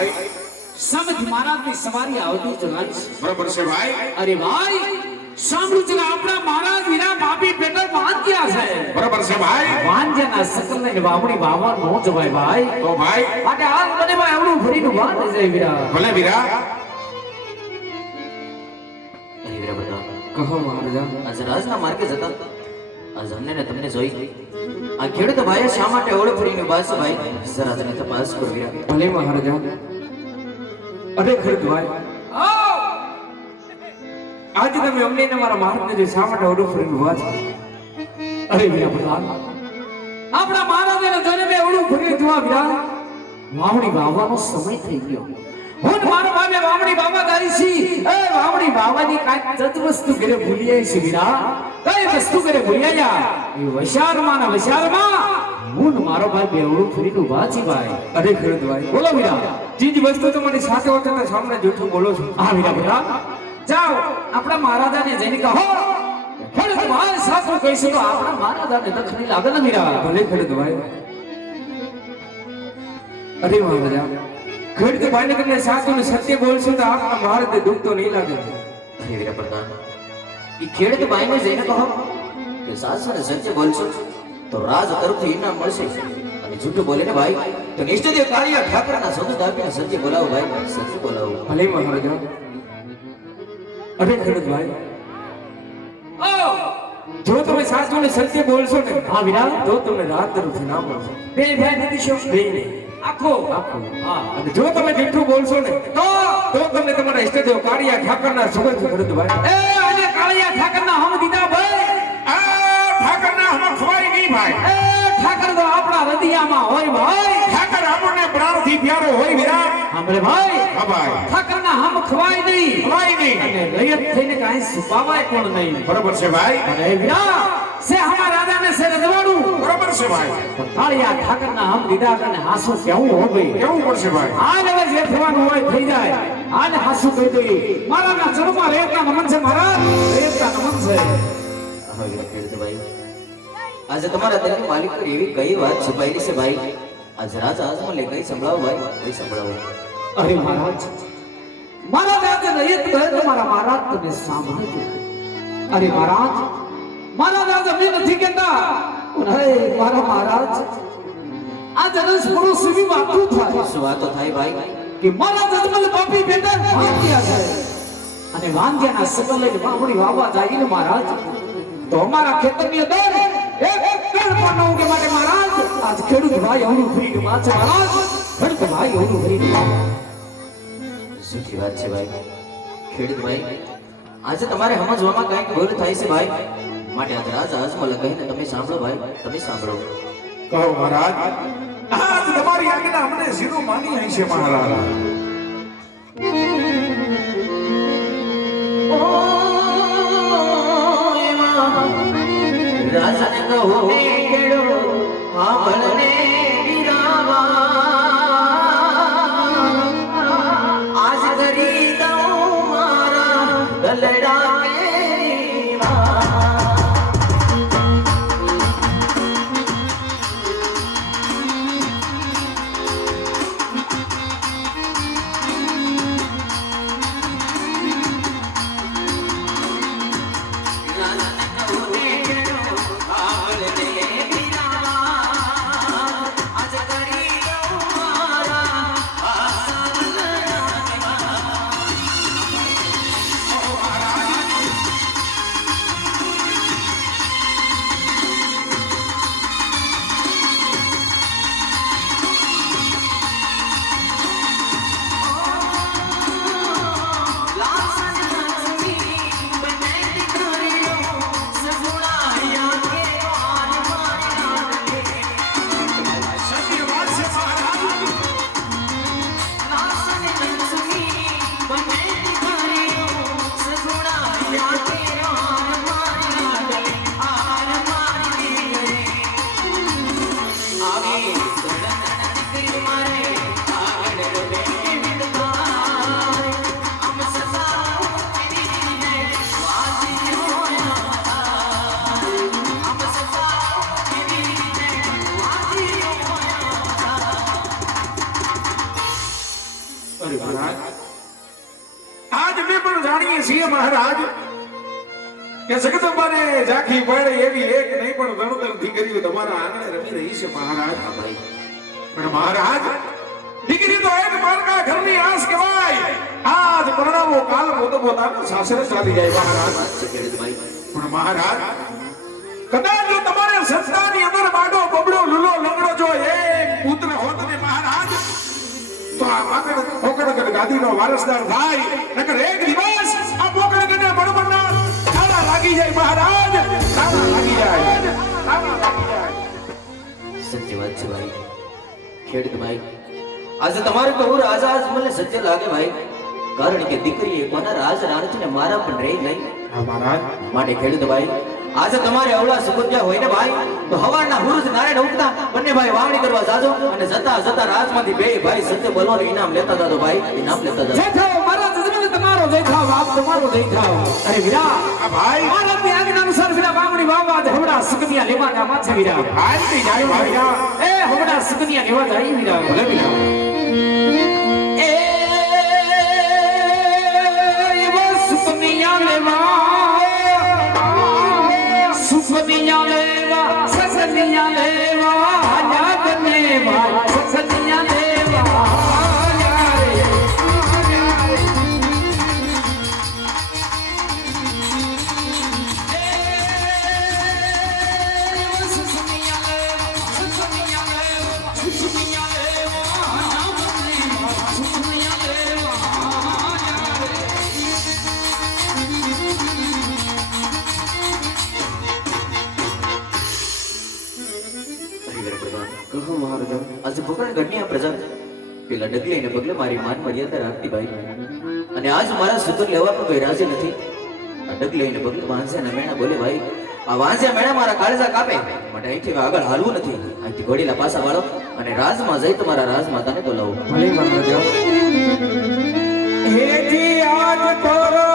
ભાઈ સમજ મહારાજની સવારી આવતી જણાવીશ બરાબર છે ભાઈ અરે ભાઈ સાંભળું છે આપણા મહારાજ વીરા બાપી પેટર વાંચ્યા છે બરાબર છે ભાઈ વાંજ્યાના સકલને વાવણી વાવવા નો જવાય ભાઈ તો ભાઈ માટે હાલ મને ભાઈ એવડું ભરીનું વાન જાય વીરા ભલે વીરા અરે વીરા બધા કહો મહારાજા આજ રાજના માર્ગે જતા આજ અમને ને તમને જોઈ આ ખેડૂત ભાઈએ શા માટે ઓળખ ફરીને બાસ ભાઈ જરા તને તપાસ કરો વીરા ભલે મહારાજા અરે ખરેખર ભાઈ આજે તમે અમને ને મારા મહારાજને જે શા માટે ઓળખ ફરીને ઉભા છો અરે વીરા પ્રધાન આપણા મહારાજને જન્મે ઓળખ ફરીને જોવા વીરા વાવણી વાવવાનો સમય થઈ ગયો હું મારો બાબે વાવણી બાબા દારી છી એ વાવણી બાવાની કાંઈ તત વસ્તુ ઘરે ભૂલી છે વીરા કઈ વસ્તુ ઘરે ભૂલ્યા એ વશારમાં ના વશારમાં હું મારો ભાઈ બેવડું ફરીને ઉભા છી ભાઈ અરે ખરેખર ભાઈ બોલો વીરા ચીજ વસ્તુ તમારી સાથે હોતે તો સામે જૂઠું બોલો છો હા વીરા બેટા જાઓ આપણા મહારાજાને જઈને કહો ખરેખર ભાઈ સાચું કહીશું તો આપણા મહારાજાને દખની લાગે ને વીરા ભલે ખરેખર ભાઈ અરે મહારાજા ખરેખર ભાઈને કને સાચું ને સત્ય બોલશો તો આપણા મહારાજને દુઃખ તો નહીં લાગે અરે વીરા પ્રધાન એ ખેડૂત ભાઈને જઈને કહો કે સાસુ ને સત્ય બોલશો તો રાજ તરફથી ઇનામ મળશે અને જૂઠું બોલે ને ભાઈ તો નિષ્ઠદેવ કાળિયા ઠાકરના સદુદ આપીને સત્ય બોલાવો ભાઈ સત્ય બોલાવો ભલે મહારાજા અરે ખરેખર ભાઈ જો તમે સાચું ને સત્ય બોલશો ને હા વીરા તો તમને રાત તરફથી નામ મળશે બે ભાઈ નથી શો બે ને આખો હા અને જો તમે જૂઠું બોલશો ને તો તમને તમારા ઈષ્ટદેવ કાળિયા ઠાકરના સુગંધ ખરેખર ભાઈ એ આજે કાળિયા ઠાકરના હમ દીધા ભાઈ આ ઠાકરના હમ ખવાય નહીં ભાઈ એ ઠાકર તો આપણા હૃદયમાં હોય ભાઈ ઠાકર આપણને પ્રાણથી પ્યારો હોય વીરા સાંભળે ભાઈ હા ભાઈ ઠાકરના હમ ખવાય નહીં ખવાય નહીં અને રયત થઈને કાંઈ છુપાવાય પણ નહીં બરાબર છે ભાઈ અને વીરા સે હમા રાજાને સે રજવાડું બરાબર છે ભાઈ કાળિયા ઠાકરના હમ દીધા અને હાસુ કેવું હો ભાઈ કેવું પડશે ભાઈ આજ હવે જે થવાનું હોય થઈ જાય આજ હાસુ કહી દઈ મારાના ચરણમાં રેતના નમન છે મહારાજ રેતના નમન છે હવે વીરા ખેડૂત ભાઈ આજે તમારા દિલની માલિક પર એવી કઈ વાત છુપાયેલી છે ભાઈ આજ રાજ આજમાં લે કઈ સંભળાવો ભાઈ કઈ સંભળાવો અરે મહારાજ મહારાજ આજે રયત કહે તો મારા મહારાજ તમે સાંભળજો અરે મહારાજ મહારાજ આજે અમે નથી કહેતા અરે મારા મહારાજ આ જનસ પુરુષ એવી વાતું થાય શું વાતો થાય ભાઈ કે મારા જન્મલ બાપી બેટા વાંગ્યા છે અને વાંગ્યાના સકલ લઈને વાવણી વાવવા જાય ને મહારાજ તો અમારા ખેતરની અંદર એક પેડ પણ ઉગે માટે મહારાજ આજ ખેડૂત ભાઈ અવનું ફ્રી માં છે મહારાજ ખેડૂત ભાઈ અવનું ફ્રી સુખી વાત છે ભાઈ ખેડૂત ભાઈ આજે તમારે સમજવામાં કંઈક ભૂલ થાય છે ભાઈ માટે આજ રાજ આજમાં લગાવીને તમે સાંભળો ભાઈ તમે સાંભળો કહો મહારાજ આજ તમારી આજ્ઞા અમને સીધું માની અહીં છે મહારાજ રાજાને કહો ને કેળો સાંભળને વીરાવા આજ કરી દઉં મારા ગલડા મહારાજ આજ અમે પણ જાણીએ છીએ મહારાજ કે જગદંબાને ઝાંખી પડે એવી એક નહીં પણ ગણતર દીકરીઓ તમારા આંગણે રમી રહી છે મહારાજ. પણ મહારાજ દીકરી તો એક માર્કા ઘરની આસ કહેવાય. આજ પરણાવો કાલ પોતાના સાસરે ચાલી જાય મહારાજ. પણ મહારાજ કદાચ જો તમારે સંસ્થાની અંદર બાડો બબડો લુલો લંગડો જો એક પુત્ર હોત ને મહારાજ તો આ પોકળગઢ ગાદીનો વારસદાર થાય. નકર એક દિવસ આ પોકળગઢને બળબડનાર તાળા લાગી જાય મહારાજ. તાળા લાગી જાય. સત્ય વાત છે ભાઈ. ખેડૂત ભાઈ આજે તમારું કહું રાજા આજ મને સત્ય લાગે ભાઈ. કારણ કે દીકરીએ કોના રાજ રાણથી ને મારા પણ રહી ગઈ. હા મહારાજ. માટે ખેડૂત ભાઈ આજે તમારે અવળા સુગંધ્યા હોય ને ભાઈ તો હવારના હુરુજ નારાયણ ઉગતા બંને ભાઈ વાવણી કરવા જાજો અને જતા જતા રાજમાંથી બે ભાઈ સત્ય બોલવાનું ઇનામ લેતા જાજો ભાઈ. ઇનામ લેતા જાજો. જય થાવ મારા જજમાન તમારો જય થાવ બાપ તમારો જય થાવ. અરે વીરા આ ભાઈ મારા ની આજ્ઞા અનુસાર વીરા વાવણી વાવવા હવડા સુગંધિયા લેવા ના માથે વીરા. આજ થી જાય ભાઈ. એ હવડા સુગંધિયા લેવા જાય વીરા. ભલે વીરા. સુગંધિયા લેવા સસનિયા લેવા યાદ લેવા સસનિયા લેવા કહો મહારાજા આજે પોકળગઢની આ પ્રજા પેલા ડગલે ને પગલે મારી માન મર્યાદા રાખતી ભાઈ. અને આજ મારા સુતર લેવા પણ કોઈ રાજી નથી. આ ડગલે ને પગલે વાંઝ્યા મેણા બોલે ભાઈ આ વાંઝ્યા મેણા મારા કાળજા કાપે માટે અહીંથી આગળ હાલવું નથી. અહીંથી ઘોડીલા પાછા વાળો અને રાજમાં જઈ તમારા રાજમાતાને બોલાવો. ભલે મહારાજા. હેજી આજ તોરો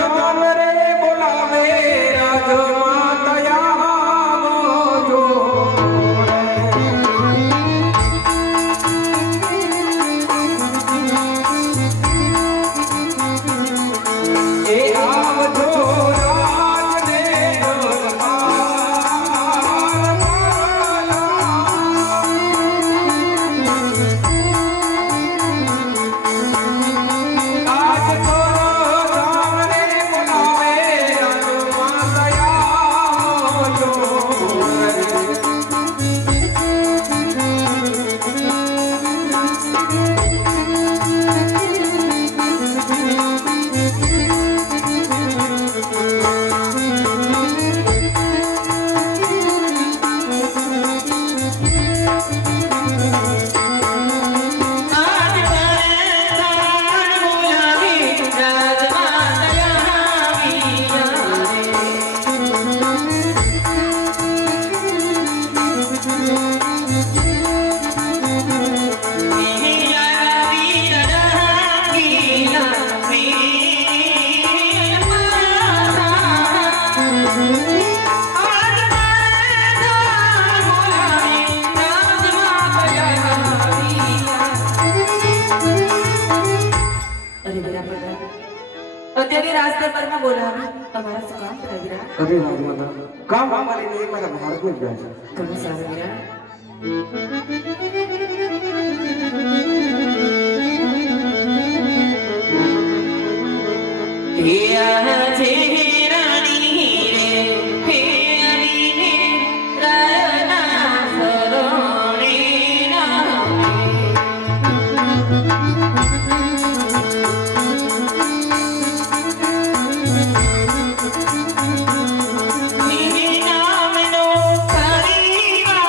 દાન રે બોલાવે રાજમાતા આવજો. એ આવજો રાજને આજ તોરો દાન રે બોલાવે રાજમાતા આવજો. અત્યારે રાજદરબારમાં બોલાવી તમારા શું કામ થાય વીરા? અરે રાજમાતા કામ અમારી નહીં મારા ભારતને જ જાય છે. ઘણું સારું વીરા. નામનો પરિવાર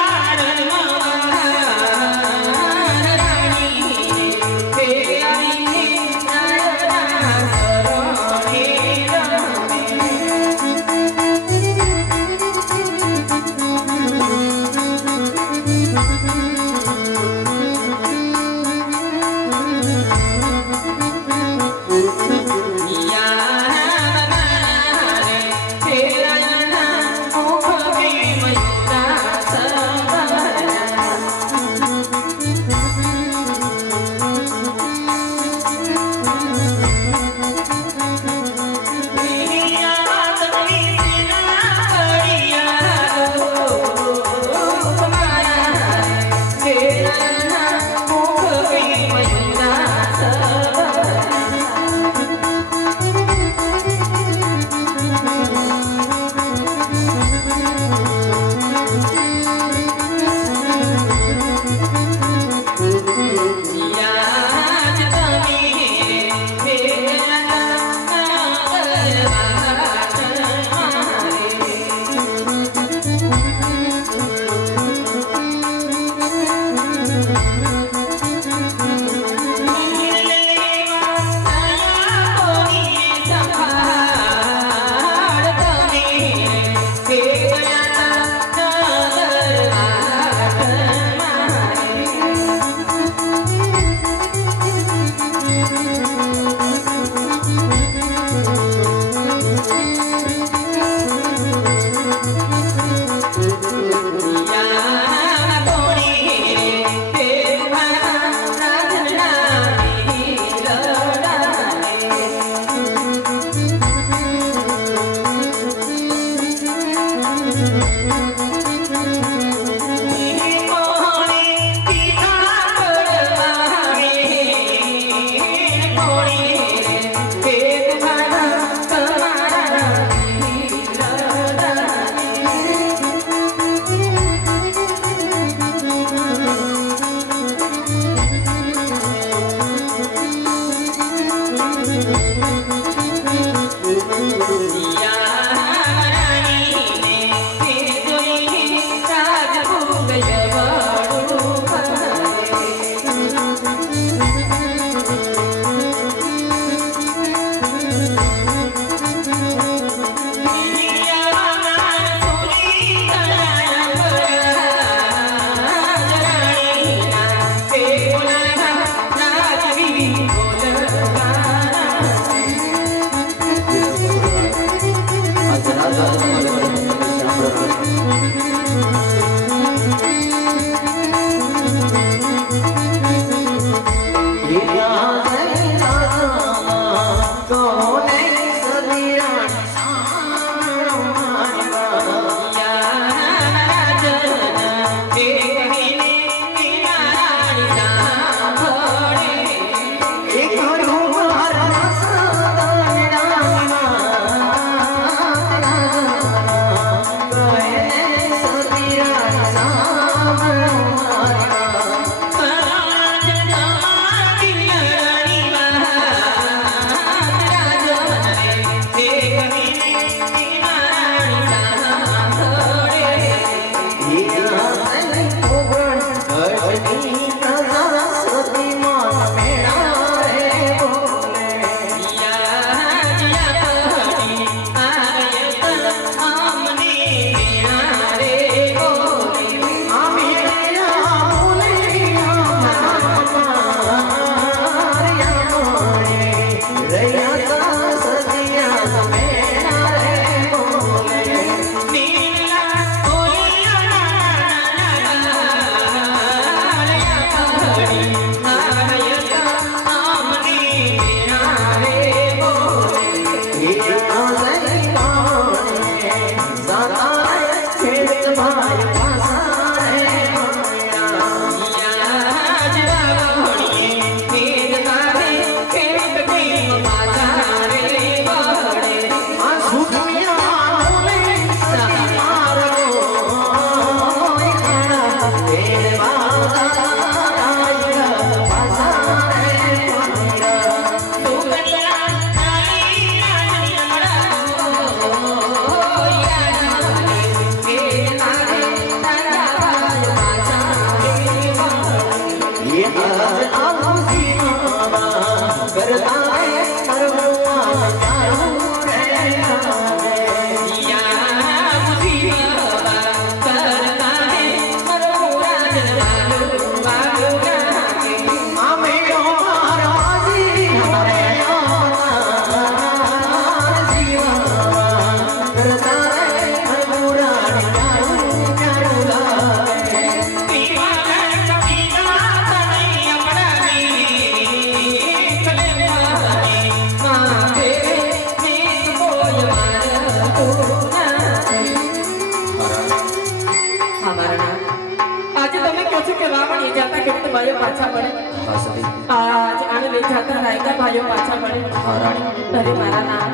ભાઈઓ પાછા પડે હા સતી આજ આને લઈ જતા રાયકા ભાઈઓ પાછા પડે હા રાણી અરે મારા નામ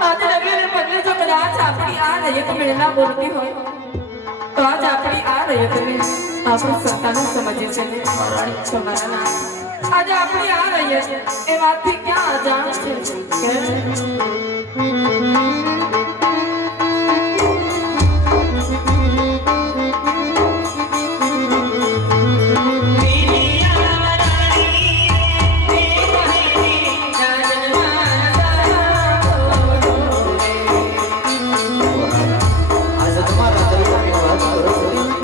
આજ ડગલે પગલે જો કદાચ આપણી આ રયત મેળના બોલતી હોય તો આજ આપણી આ રયતને આપણું સંતાન સમજ્યું છે ને હા રાણી તો મારા નામ આજે આપણી આ રયત એ વાતથી ક્યાં અજાણ છે કે આજે તમારા દરબારની વાત કરો સતી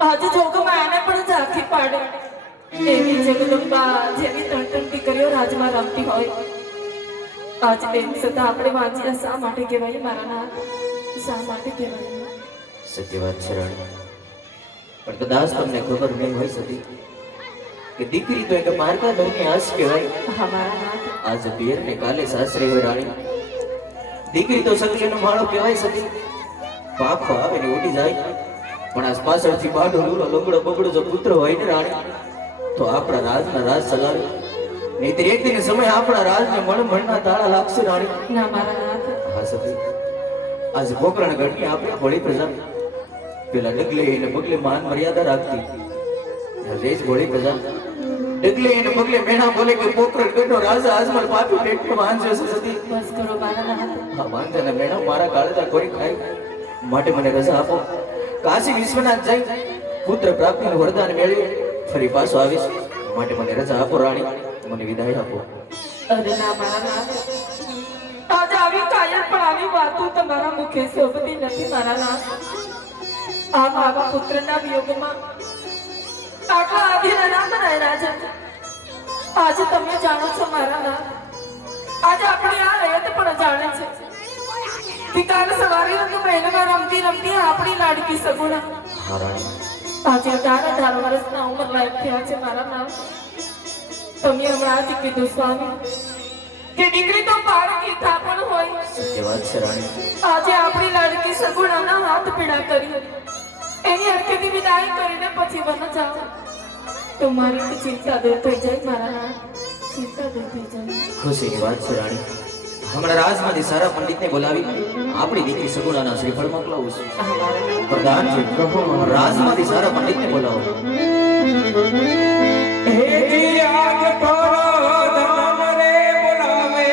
આજે જોગમાં આને પણ ઝાંખી પાડે એવી જગદંબા જેવી ત્રણ ત્રણ દીકરીઓ રાજમાં રમતી હોય આજ બેન છતાં આપણે વાંચ્યા શા માટે કહેવાય મારા નાથ શા માટે કહેવાય સત્ય વાત છે રાણી પણ કદાચ તમને ખબર નહીં હોય સતી કે દીકરી તો એક મારકા દરની આશ કહેવાય હા મારા નાથ આજ પિયર ને કાલે સાસરે હોય રાણી દીકરી તો સકલીનો માળો કહેવાય સતી પાંખો આવે ને ઉડી જાય પણ આ પાછળથી બાઢો લૂલો લંગડો બગડો જો પુત્ર હોય ને રાણી તો આપણા રાજના રાજ ચલાવે નહીંતર એક દિન સમય આપણા રાજને મણના તાળા લાગશે રાણી ના મારા નાથ હા સતી આજ પોકરણ ગઢની આપણે ભળી પ્રજા પેલા ડગલે એને પગલે માન મર્યાદા રાખતી રેજ ભળી પ્રજા ડગલે એને પગલે મેણા બોલે કે પોકરણ ગઢનો રાજા આજમલ પાટું પેટમાં વાંજે છે સતી બસ કરો મારા નાથ હા વાંજાને મેણા મારા કાળજા કોઈ ખાય માટે મને રજા આપો કાશી વિશ્વનાથ જઈ પુત્ર પ્રાપ્તિનું વરદાન મેળવી ફરી પાછો આવીશ માટે મને રજા આપો રાણી મને વિદાય આપો અરે ના મારા નાથ આજ આવી કાયર પણ આવી વાતો તમારા મુખે શોભતી નથી મારા નાથ આ મારા પુત્રના વિયોગમાં આટલા આધીના ના બનાય રાજા આજે તમે જાણો છો મારા નાથ આજે આપણે આ રયત પણ જાણે છે કે કાલ સવારે મહેલમાં રમતી રમતી આપણી લાડકી સગુણા હા રાણી આજે 18 વર્ષના ઉંમર લાયક થયા છે મારા નામ તમે હમણાં જ કીધું સ્વામી કે દીકરી તો બાળકી થાપણ હોય સત્ય વાત છે રાણી આજે આપણી લાડકી સગુણાના હાથ પીડા કરી એની હરકતી વિદાય કરીને પછી વન જાઓ તો મારી તો ચિંતા દૂર થઈ જાય મારા નામ ચિંતા દૂર થઈ જાય ખુશીની વાત છે રાણી હમણાં રાજમાંથી સારા પંડિતને બોલાવી આપણી દીકરી સગુણાના શ્રીફળ મોકલાવું છું આ મારા નામ પ્રધાનજી રાજમાંથી સારા પંડિતને બોલાવો હેજી આજ પરધાન રે બોલાવે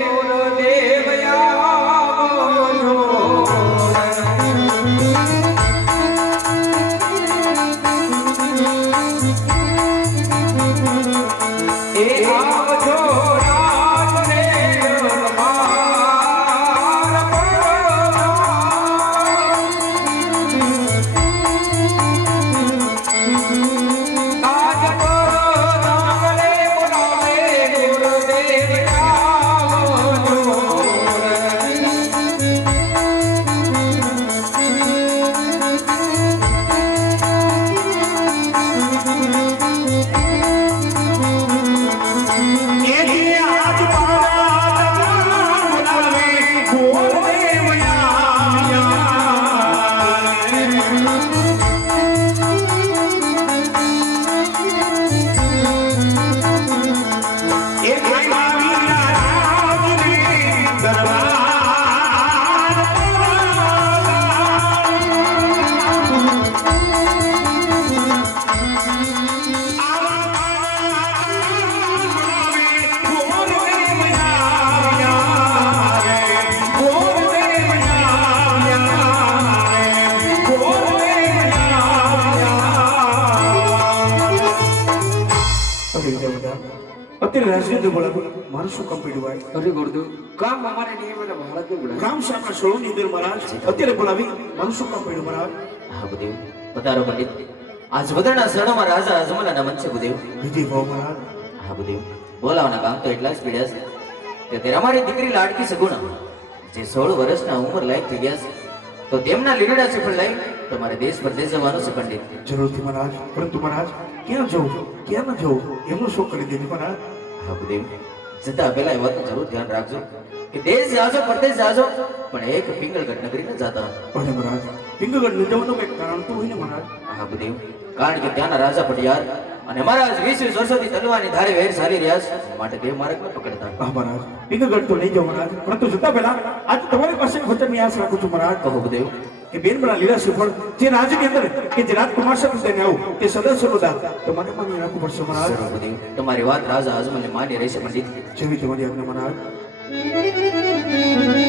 મોર દેવ આવજો એ આવજો રાજ રે મારા પરધાન અત્યારે રાજ્ય બોલાવો મારું શું કામ પડ્યું ભાઈ? અરે ગુરુદેવ કામ અમારે નહીં એટલે ભારત નહીં બોલાય ગામ શાખા સોળની અંદર મહારાજ અત્યારે બોલાવી મારું શું કામ પડ્યું મહારાજ? હા બુદેવ પધારો પંડિત આજ વગરના શરણોમાં રાજા અજમલના નમન છે બુદેવ વિજય ભાવ મહારાજ. હા બુદેવ બોલાવના કામ તો એટલા જ પીડ્યા છે કે ત્યારે અમારી દીકરી લાડકી સગુણા જે 16 વર્ષના ઉંમર લાયક થઈ ગયા છે તો તેમના લીરડા સફળ લઈ તમારે દેશ પરદેશ જવાનું છે પંડિત જરૂરથી મહારાજ, પરંતુ મહારાજ ક્યાં જવું ક્યાં ન જવું એમનું શું કરી દેજો મહારાજ. હા બુદેવ જતા પહેલા એ વાતનું જરૂર ધ્યાન રાખજો કે દેશ જાજો પરદેશ જાજો પણ એક પિંગળગઢ નગરી ન જાતા અરે મહારાજ પિંગળગઢ ન જવાનું કંઈક કારણ તો હોય ને મહારાજ. હા બુદેવ કારણ કે ત્યાંના રાજા પટિયાર અને મહારાજ 20 વર્ષોથી તલવારની ધારે વેર ચાલી રહ્યા છે માટે તે માર્ગ ન પકડતા હા મહારાજ પિંગળગઢ તો લઈ જાઓ મહારાજ, પરંતુ જતા પહેલા આજ તમારી પાસે એક વચનની આશ રાખું છું મહારાજ કહો બુદેવ કે બેનબરા લીલા શ્રીફળ જે રાજની અંદર કે જે રાજકુમાર સાથે લઈને આવું તે સદા સર્વદા તમારે માની રાખવું પડશે મહારાજ. જરૂર બુદેવ તમારી વાત રાજા અજમલને માન્ય રહેશે પંડિત જેવી તમારી આજ્ઞા મહારાજ. Thank you.